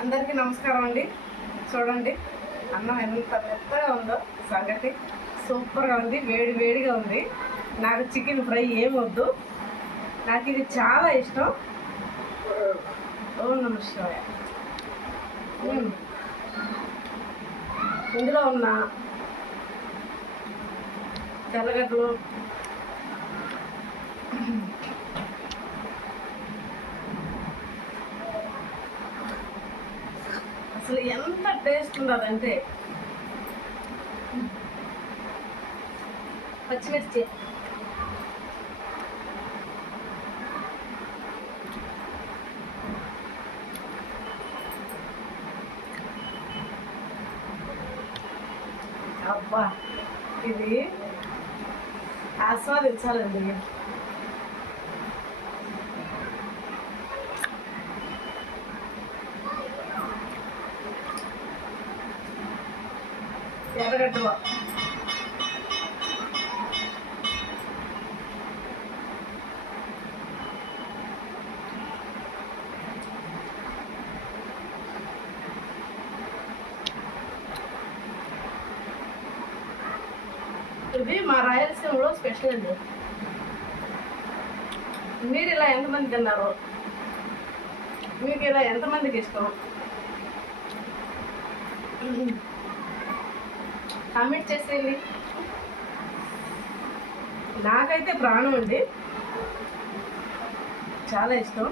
అందరికీ నమస్కారం అండి. చూడండి అన్నం ఎంత మెత్తగా ఉందో సంగతి. సూపర్గా ఉంది వేడి వేడిగా ఉంది. నాకు చికెన్ ఫ్రై ఏమొద్దు నాకు ఇది చాలా ఇష్టం. ఓ నమ శివాయ. ఇందులో ఉన్న తెల్లగడ్డలు అసలు ఎంత టేస్ట్ ఉన్నదంటే పచ్చిమిర్చి. అబ్బా ఇది ఆస్వాదించాలండి. ఎర్రగడ్డలు. ఇది మా రాయలసీమలో స్పెషల్ అండి. మీరు ఇలా ఎంతమంది తిన్నారు? మీకు ఇలా ఎంతమందికి ఇష్టం? కామెంట్ చేసేయండి. నాకైతే ప్రాణం అండి. చాలా ఇష్టం.